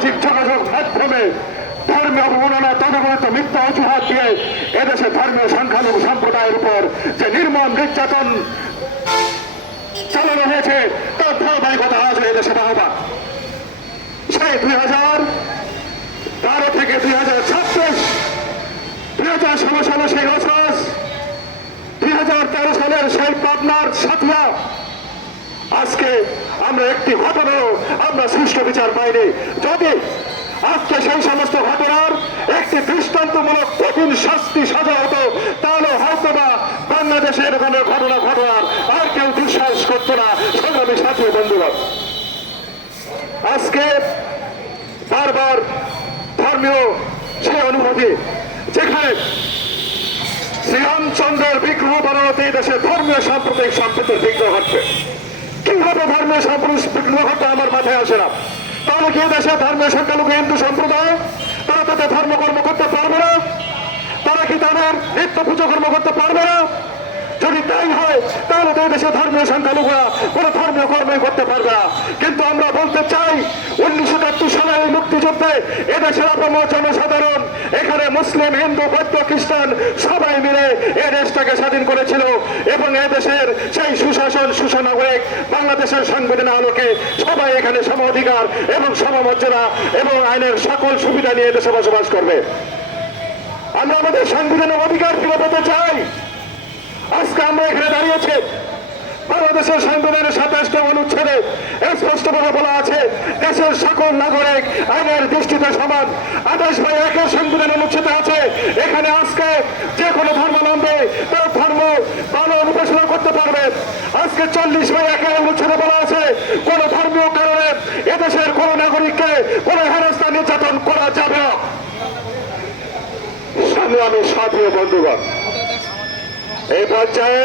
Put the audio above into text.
সামাজিক যোগাযোগ মাধ্যমে ধর্মীয় অবমাননা তদবনত মিথ্যা অজুহাত দিয়ে এদেশে ধর্মীয় সংখ্যালঘু সম্প্রদায়ের উপর যে নির্মম নির্যাতন চালানো হয়েছে তার ধারাবাহিকতা আজ এদেশে বাহবা। সেই 2012 থেকে 2026, 2016 সালে সেই রসরাজ, 2013 সালের সেই পাবনার সাথিয়া, আজকে আমরা একটি ঘটনাও আমরা সুষ্ঠু বিচার পাইনি। যদি আজকে সেই সমস্ত ঘটনার একটি দৃষ্টান্তমূলক কঠিন শাস্তি সাজা হতো তাহলে হয়তোবা বাংলাদেশে এ ধরনের ঘটনা ঘটনার আর কেউ দুঃসাহস করতো না। সংগ্রামী সাথী বন্ধুগণ, আজকে বারবার ধর্মীয় সেই অনুভূতি যেখানে শ্রীরামচন্দ্রের বিগ্রহ বানানোতে এই দেশে ধর্মীয় সাম্প্রদায়িক সম্প্রীতির বিগ্রহ ঘটছে। কিভাবে ধর্মীয় সাম্প্রদায়িক বিগ্রহ ঘটে আমার মাথায় আসে না। তাহলে কি দেশে ধর্মীয় সংখ্যালঘু হিন্দু সম্প্রদায় তারা তাদের ধর্মকর্ম করতে পারবে না? তারা কি তাদের নিত্য পুজো কর্ম করতে পারবে না? যদি তাই হয় তাহলে তো দেশে ধর্মীয় সংখ্যালঘুরা কোন ধর্মীয় কর্মই করতে পারবে না। কিন্তু আমরা বলতে চাই 1971 সালে এই মুক্তিযুদ্ধে এদেশের আপামর জনসাধারণ এখানে মুসলিম, হিন্দু, বৌদ্ধ, খ্রিস্টান সবাই মিলে এ দেশটাকে স্বাধীন করেছিল এবং এদেশের সেই সুশাসন, সুসনাগরিক বাংলাদেশের সংবিধানের আলোকে সবাই এখানে সম অধিকার এবং সমমর্যাদা এবং আইনের সকল সুবিধা নিয়ে দেশে বসবাস করবে। আমরা আমাদের সাংবিধানিক অধিকার ফিরে পেতে চাই। আজকে আমরা এখানে দাঁড়িয়েছি, বাংলাদেশের সংবিধানের 27 অনুচ্ছেদে স্পষ্টভাবে বলা আছে দেশের সকল নাগরিক আইনের দৃষ্টিতে সমান। 28/1 সংবিধান অনুচ্ছেদে আছে এখানে আজকে যে কোনো ধর্মাবলম্বী তার ধর্ম ভালো অনুশাসন করতে পারবে। আজকে 40/1 অনুচ্ছেদে বলা আছে কোন ধর্মীয় কারণে এদেশের কোন নাগরিককে কোন হেনস্থা নির্যাতন করা যাবে না। সংগ্রামী সাথী বন্ধুগণ, এই পর্যায়ে